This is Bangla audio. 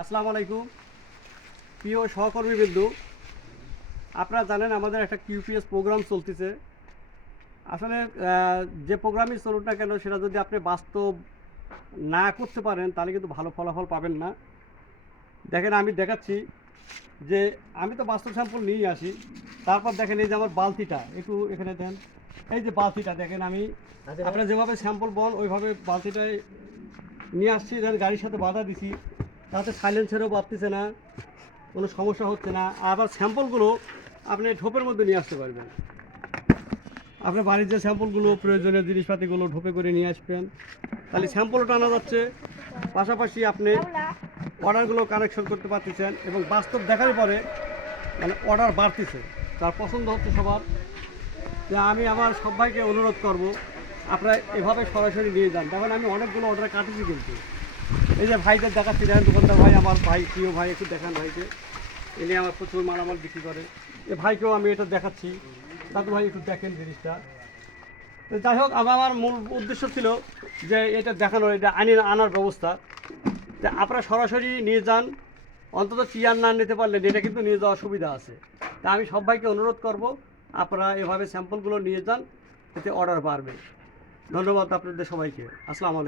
আসসালামু আলাইকুম প্রিয় সহকর্মীবৃন্দ, আপনারা জানেন আমাদের একটা কিউপিএস প্রোগ্রাম চলতেছে। আসলে যে প্রোগ্রামই চলুক না কেন, সেটা যদি আপনি বাস্তব না করতে পারেন তাহলে কিন্তু ভালো ফলাফল পাবেন না। দেখেন, আমি দেখাচ্ছি যে আমি তো বাস্তব স্যাম্পল নিয়েই আসি। তারপর দেখেন, এই যে আমার বালতিটা একটু এখানে দেন। এই যে বালতিটা দেখেন, আমি আপনারা যেভাবে স্যাম্পল বল ওইভাবে বালতিটায় নিয়ে আসছি, দেন গাড়ির সাথে বাধা দিছি, তাতে সাইলেন্সারও বাড়তেছে না, কোনো সমস্যা হচ্ছে না। আবার স্যাম্পলগুলো আপনি ঢোপের মধ্যে নিয়ে আসতে পারবেন। আপনার বাড়ির যে স্যাম্পলগুলো, প্রয়োজনীয় জিনিসপাতিগুলো ঢোপে করে নিয়ে আসবেন, তাহলে স্যাম্পলও টানা যাচ্ছে, পাশাপাশি আপনি অর্ডারগুলো কানেকশন করতে পারতেছেন এবং বাস্তব দেখার পরে মানে অর্ডার বাড়তেছে, তার পছন্দ হচ্ছে সবার। যে আমি আমার সবাইকে অনুরোধ করব, আপনারা এভাবে সরাসরি নিয়ে যান। তখন আমি অনেকগুলো অর্ডার কাটেছি কিন্তু। এই যে ভাইদের দেখাচ্ছি, দেখেন দোকানদার ভাই, আমার ভাই, প্রিয় ভাই, একটু দেখান ভাইকে। এনে আমার প্রচুর মালামাল বিক্রি করে। এ ভাইকেও আমি এটা দেখাচ্ছি, দাদু ভাই একটু দেখেন জিনিসটা। তো যাই হোক, আমার মূল উদ্দেশ্য ছিল যে এটা দেখানোর, এটা আনার ব্যবস্থা। যে আপনারা সরাসরি নিয়ে যান, অন্তত চেয়ার না নিতে পারলে এটা কিন্তু নিয়ে যাওয়ার সুবিধা আছে। তা আমি সবাইকে অনুরোধ করব, আপনারা এভাবে স্যাম্পলগুলো নিয়ে যান, এতে অর্ডার বাড়বে। ধন্যবাদ আপনাদের সবাইকে। আসসালামু আলাইকুম।